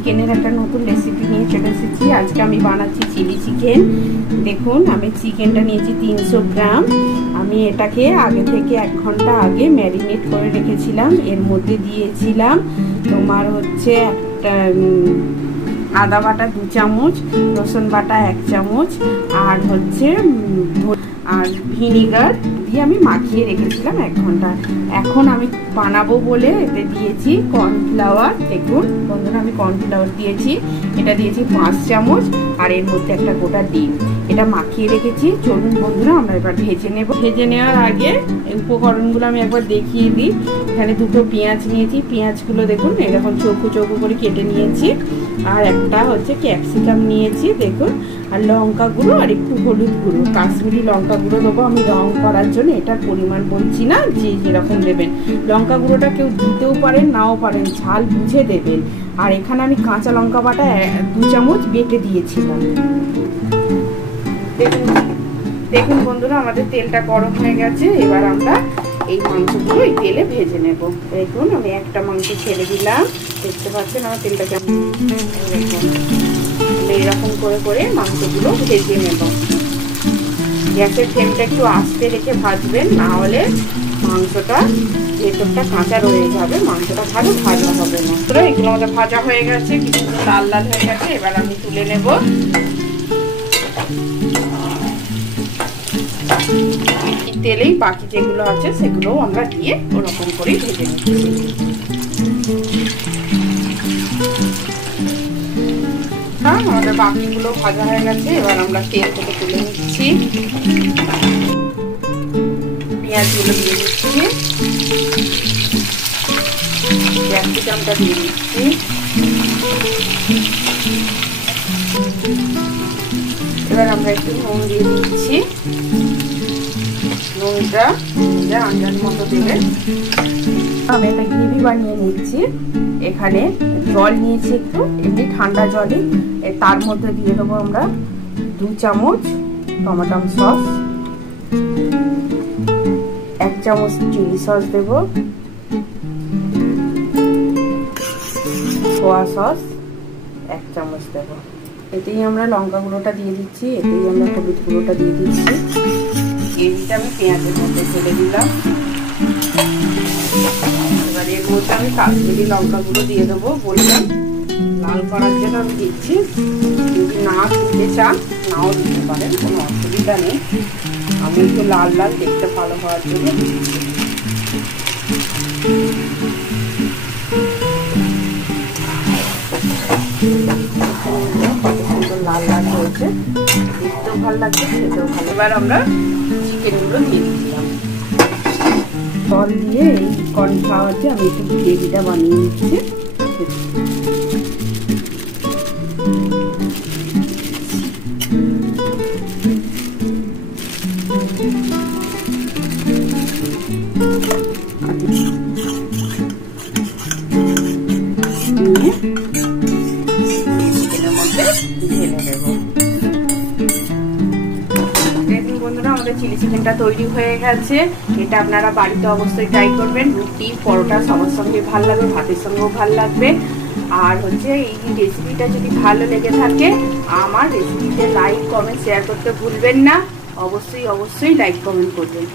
চিকেনের একটা নতুন রেসিপি নিয়ে চলে এসেছি। আজকে আমি বানাচ্ছি চিলি চিকেন। দেখুন আমি চিকেনটা নিয়েছি 300 গ্রাম। আমি এটাকে আগে থেকে 1 ঘন্টা আগে ম্যারিনেট করে রেখেছিলাম। এর মধ্যে দিয়েছিলাম তোমার হচ্ছে একটা আদা বাটা 2 চামচ, রসুন বাটা 1 চামচ, আর হচ্ছে আর ভিনিগার দিয়ে আমি মাখিয়ে রেখেছিলাম 1 ঘন্টা। এখন আমি বানাবো বলে এতে দিয়েছি কর্নফ্লাওয়ার। দেখুন বন্ধুরা আমি কর্নফ্লাওয়ার দিয়েছি, এটা দিয়েছি 5 চামচ, আর এর মধ্যে একটা গোটা ডিম। এটা মাখিয়ে রেখেছি। চলুন বন্ধুরা আমরা এবার ভেজে নেব। ভেজে নেওয়ার আগে এই উপকরণগুলো আমি একবার দেখিয়ে দিই। এখানে 2টো পেঁয়াজ নিয়েছি। পেঁয়াজগুলো দেখুন এরকম চৌকো চৌকো করে কেটে নিয়েছি। আর একটা হচ্ছে ক্যাপসিকাম নিয়েছি দেখুন, আর লঙ্কা গুঁড়ো আর একটু হলুদ গুঁড়ো, কাশ্মীরি লঙ্কা গুঁড়ো দেবো আমি রং করার জন্য। এটার পরিমাণ বলছি না, যে যেরকম দেবেন। লঙ্কা গুঁড়োটা কেউ দিতেও পারেন নাও পারেন, ঝাল বুঝে দেবেন। আর এখানে আমি কাঁচা লঙ্কা বাটা 2 চামচ বেটে দিয়েছিলাম। দেখুন বন্ধুরা আমাদের তেলটা গরম হয়ে গেছে। এবার আমরা এই মাংসগুলো এই তেলে ভেজে নেব। দেখুন আমি একটা মাংস ছেড়ে দিলাম, দেখতে পাচ্ছেন আমার তেলটা কেমন। এইরকম করে করে মাংসগুলো ভেজে নেব। গ্যাসের ফ্লেমটা একটু আস্তে রেখে ভাজবেন, না হলে মাংসটা ভেতরটা কাঁচা রয়ে যাবে, মাংসটা ভালো ভাজা হবে না। তো এগুলো আমাদের ভাজা হয়ে গেছে, কিছু লাল লাল হয়ে গেছে। এবার আমি তুলে নেব। তেলেই বাকি যেগুলো আছে সেগুলোও আমরা দিয়ে ওরকম করে ভেজে নিচ্ছি। আমাদের বাকিগুলো ভাজা হয়ে গেছে। এবার আমরা তেল থেকে তুলে নিচ্ছি, পেঁয়াজগুলো দিয়ে দিচ্ছি, ক্যাপসিকামটা দিয়ে দিচ্ছি, এবার আমরা একটু নুন দিয়ে দিচ্ছি। নুনটা আন্দাজ মতো দেবেন। আমি একটা গ্রেভি বানিয়ে নিচ্ছি। এখানে জল নিয়েছি একটু, এমনি ঠান্ডা জলে। তার মধ্যে দিয়ে দেবো আমরা 2 চামচ টমেটো সস, 1 চামচ চিলি সস দেব, সোয়া সস 1 চামচ দেব। এতেই আমরা লঙ্কা গুঁড়োটা দিয়ে দিচ্ছি, এতেই আমরা হলুদ গুঁড়োটা দিয়ে দিচ্ছি। গ্রেভিটা আমি পেঁয়াজের মধ্যে ঢেলে দিলাম। এবার এর মধ্যে আমি কাশ্মীরি লঙ্কা গুঁড়ো দিয়ে দেবো। বললাম লাল করার জন্য আমি দিচ্ছি, যদি না দিতে চান নাও দিতে পারেন, কোনো অসুবিধা নেই। আমি একটু লাল লাল দেখতে ভালো হওয়ার জন্য দিচ্ছি। কত সুন্দর লাল লাল হয়েছে, দেখতেও ভালো লাগছে, খেতেও ভালো। এবার আমরা চিকেনগুলো দিয়ে দিচ্ছিলাম। জল দিয়ে এই কর্নফ্লাওয়ার দিয়ে আমি একটু গ্রেভিটা বানিয়ে নিচ্ছি। চিকেনের মধ্যে ঢেলে দেব। দেখুন বন্ধুরা আমাদের চিলি চিকেনটা তৈরি হয়ে গেছে। এটা আপনারা বাড়িতে অবশ্যই ট্রাই করবেন। রুটি পরোটা সবার সঙ্গে ভালো লাগবে, ভাতের সঙ্গেও ভালো লাগবে। আর হচ্ছে এই রেসিপিটা যদি ভালো লেগে থাকে আমার রেসিপিতে লাইক কমেন্ট শেয়ার করতে ভুলবেন না। অবশ্যই লাইক কমেন্ট করবেন।